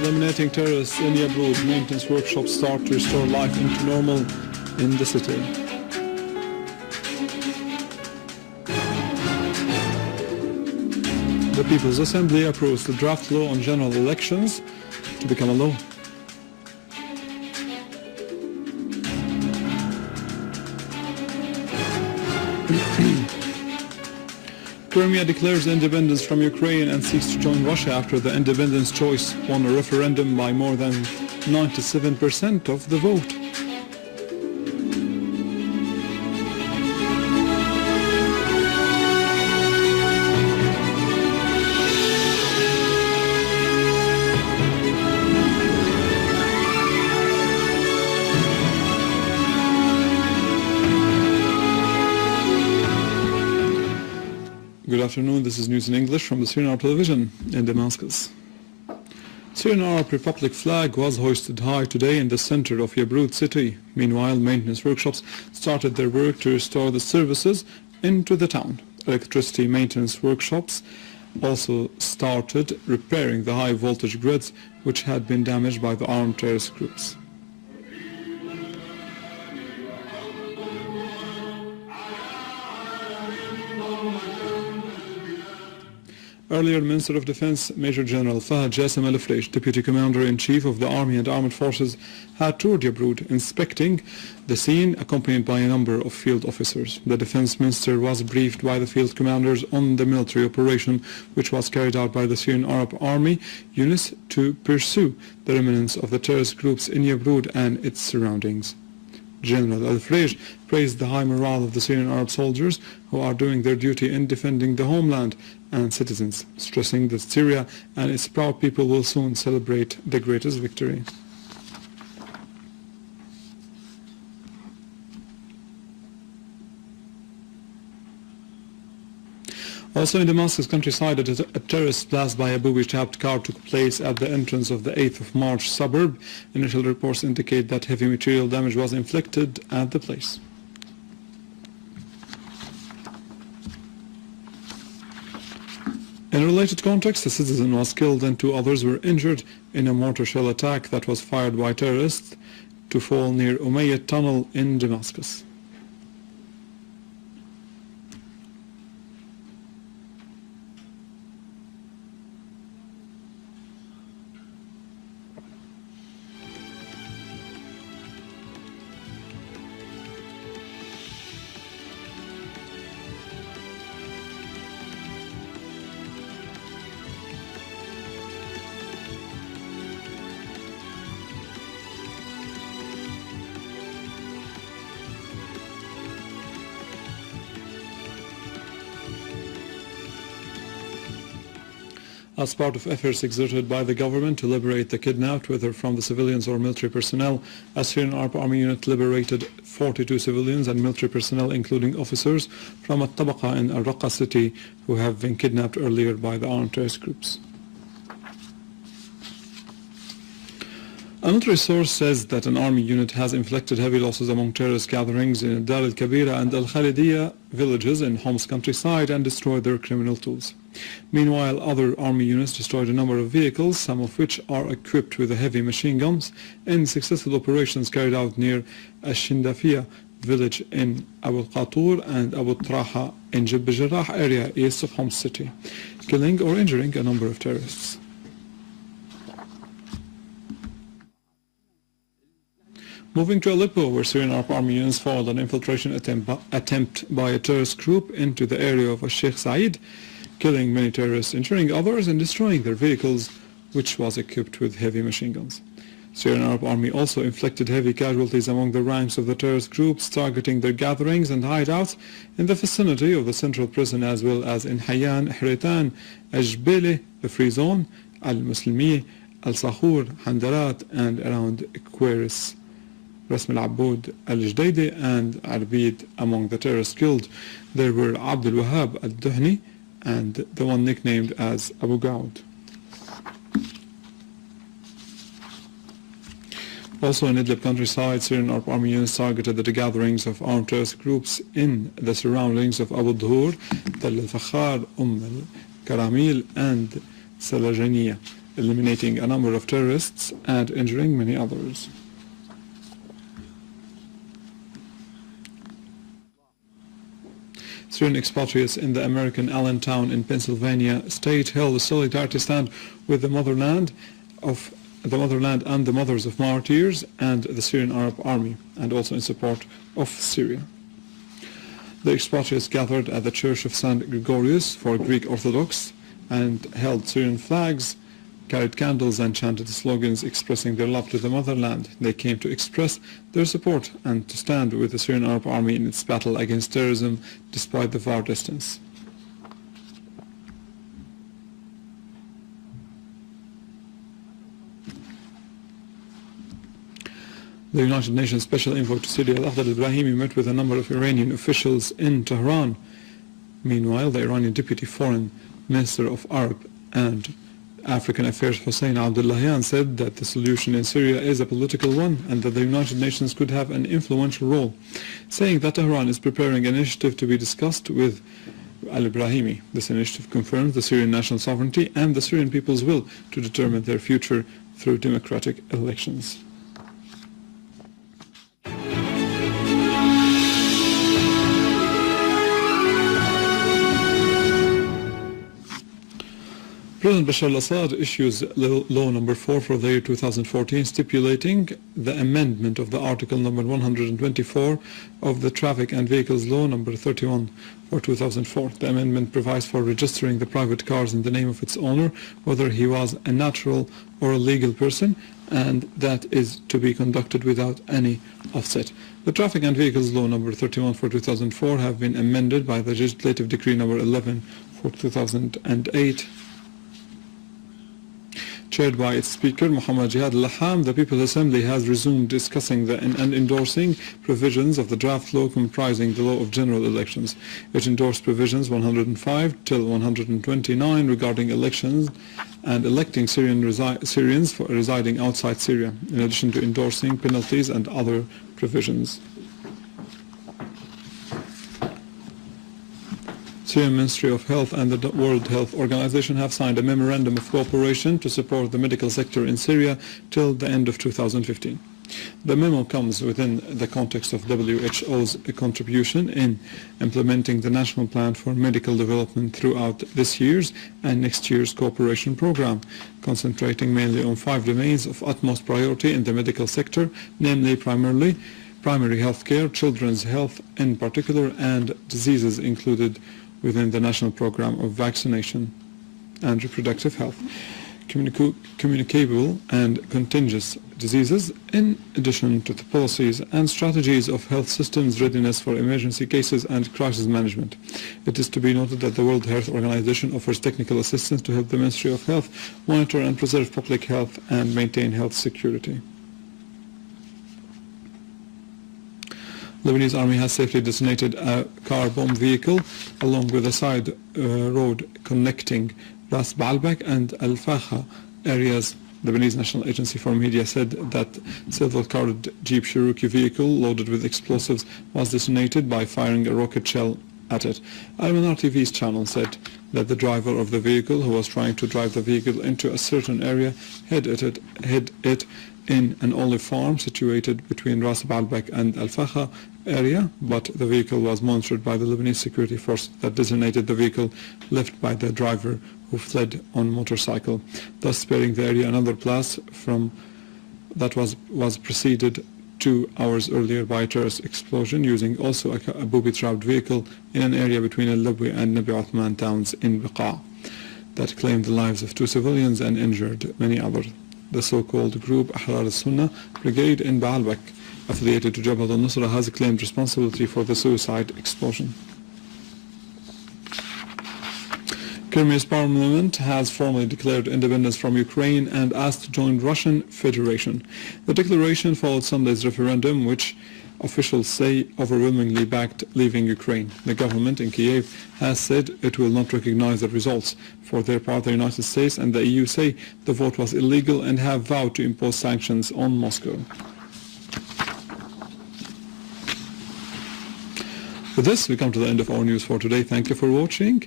eliminating terrorists in Yabroud, maintenance workshops start to restore life into normal in the city. The People's Assembly approves the draft law on general elections to become a law. Crimea declares independence from Ukraine and seeks to join Russia after the independence choice won a referendum by more than 97% of the vote. Good afternoon, this is news in English from the Syrian Arab television in Damascus. Syrian Arab Republic flag was hoisted high today in the center of Yabroud city. Meanwhile, maintenance workshops started their work to restore the services into the town. Electricity maintenance workshops also started repairing the high voltage grids which had been damaged by the armed terrorist groups. Earlier, Minister of Defense Major General Fahed Jassem al-Freij, Deputy Commander-in-Chief of the Army and Armed Forces, had toured Yabroud, inspecting the scene, accompanied by a number of field officers. The Defense Minister was briefed by the field commanders on the military operation which was carried out by the Syrian Arab Army units to pursue the remnants of the terrorist groups in Yabroud and its surroundings. General al-Freij praised the high morale of the Syrian Arab soldiers who are doing their duty in defending the homeland and citizens, stressing that Syria and its proud people will soon celebrate the greatest victory. Also in Damascus countryside, a terrorist blast by a booby-trapped car took place at the entrance of the 8th of March suburb. Initial reports indicate that heavy material damage was inflicted at the place. In a related context, a citizen was killed and 2 others were injured in a mortar shell attack that was fired by terrorists to fall near Umayyad Tunnel in Damascus. As part of efforts exerted by the government to liberate the kidnapped, whether from the civilians or military personnel, a Syrian Arab Army unit liberated 42 civilians and military personnel, including officers, from al-Tabaqa in Raqqa city who have been kidnapped earlier by the armed terrorist groups. A military source says that an army unit has inflicted heavy losses among terrorist gatherings in Dar al-Kabira and al-Khalidiyya villages in Homs countryside and destroyed their criminal tools. Meanwhile, other army units destroyed a number of vehicles, some of which are equipped with heavy machine guns, in successful operations carried out near Ash-Shindafiyya village in Abu al-Qatur and Abu Traha in Jib al-Jarrah area east of Homs city, killing or injuring a number of terrorists. Moving to Aleppo, where Syrian Arab Army units foiled an infiltration attempt by a terrorist group into the area of Sheikh Said, killing many terrorists, injuring others, and destroying their vehicles, which was equipped with heavy machine guns. Syrian Arab Army also inflicted heavy casualties among the ranks of the terrorist groups, targeting their gatherings and hideouts in the vicinity of the central prison, as well as in Hayyan, Hritan, Ajbele, the Free Zone, Al-Muslimiyya, Al-Sakhur, Handarat, and around Queris. Rasm al-Abboud, al-Jdaidi, and Arbid. Among the terrorists killed, there were Abdul Wahab al-Duhni and the one nicknamed as Abu Gaud. Also in Idlib countryside, Syrian Arab Army units targeted the gatherings of armed terrorist groups in the surroundings of Abu Dhuhr, Tal al-Fakhar, al-Karamil, and Salajaniya. eliminating a number of terrorists and injuring many others. Syrian expatriates in the American Allentown in Pennsylvania state held a solidarity stand with the motherland and the mothers of martyrs and the Syrian Arab Army, and also in support of Syria. The expatriates gathered at the Church of St. Gregorius for Greek Orthodox and held Syrian flags, carried candles and chanted slogans expressing their love to the motherland. They came to express their support and to stand with the Syrian Arab Army in its battle against terrorism despite the far distance. The United Nations Special Envoy to Syria, al-Brahimi, met with a number of Iranian officials in Tehran. Meanwhile, the Iranian Deputy Foreign Minister of Arab and African Affairs Hossein Abdullahian said that the solution in Syria is a political one and that the United Nations could have an influential role, saying that Tehran is preparing an initiative to be discussed with al-Brahimi. This initiative confirms the Syrian national sovereignty and the Syrian people's will to determine their future through democratic elections. President Bashar al-Assad issues Law Number 4 for the year 2014, stipulating the amendment of the Article Number 124 of the Traffic and Vehicles Law Number 31 for 2004. The amendment provides for registering the private cars in the name of its owner, whether he was a natural or a legal person, and that is to be conducted without any offset. The Traffic and Vehicles Law Number 31 for 2004 have been amended by the Legislative Decree Number 11 for 2008. Chaired by its Speaker, Muhammad Jihad al-Laham, the People's Assembly has resumed discussing and endorsing provisions of the draft law comprising the law of general elections. It endorsed provisions 105 till 129 regarding elections and electing Syrians residing outside Syria, in addition to endorsing penalties and other provisions. Syrian Ministry of Health and the World Health Organization have signed a memorandum of cooperation to support the medical sector in Syria till the end of 2015. The memo comes within the context of WHO's contribution in implementing the National Plan for Medical Development throughout this year's and next year's cooperation program, concentrating mainly on 5 domains of utmost priority in the medical sector, namely primary health care, children's health in particular, and diseases included within the national program of vaccination and reproductive health, communicable and contagious diseases, in addition to the policies and strategies of health systems readiness for emergency cases and crisis management. It is to be noted that the World Health Organization offers technical assistance to help the Ministry of Health monitor and preserve public health and maintain health security. Lebanese Army has safely detonated a car bomb vehicle along with a side road connecting Ras Baalbek and al-Freij areas. The Lebanese National Agency for Media said that silver-colored Jeep Cherokee vehicle loaded with explosives was detonated by firing a rocket shell at it. Al-Manar TV's channel said that the driver of the vehicle, who was trying to drive the vehicle into a certain area, hid it in an olive farm situated between Ras Baalbek and al-Freij area, but the vehicle was monitored by the Lebanese security force that designated the vehicle left by the driver, who fled on motorcycle, thus sparing the area another blast from that was preceded 2 hours earlier by a terrorist explosion using also a booby-trapped vehicle in an area between al-Labwi and Nabi Uthman towns in Raqqa that claimed the lives of 2 civilians and injured many others. The so-called group Ahrar al-Sunnah Brigade in Baalbek, affiliated to Jabhat al-Nusra, has claimed responsibility for the suicide explosion. Crimea's parliament has formally declared independence from Ukraine and asked to join Russian Federation. The declaration followed Sunday's referendum, which officials say overwhelmingly backed leaving Ukraine. The government in Kiev has said it will not recognize the results. For their part, the United States and the EU say the vote was illegal and have vowed to impose sanctions on With this, we come to the end of our news for today. Thank you for watching.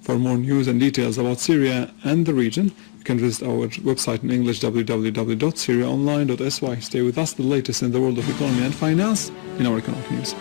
For more news and details about Syria and the region, you can visit our website in English, www.syriaonline.sy. Stay with us, the latest in the world of economy and finance in our economic news.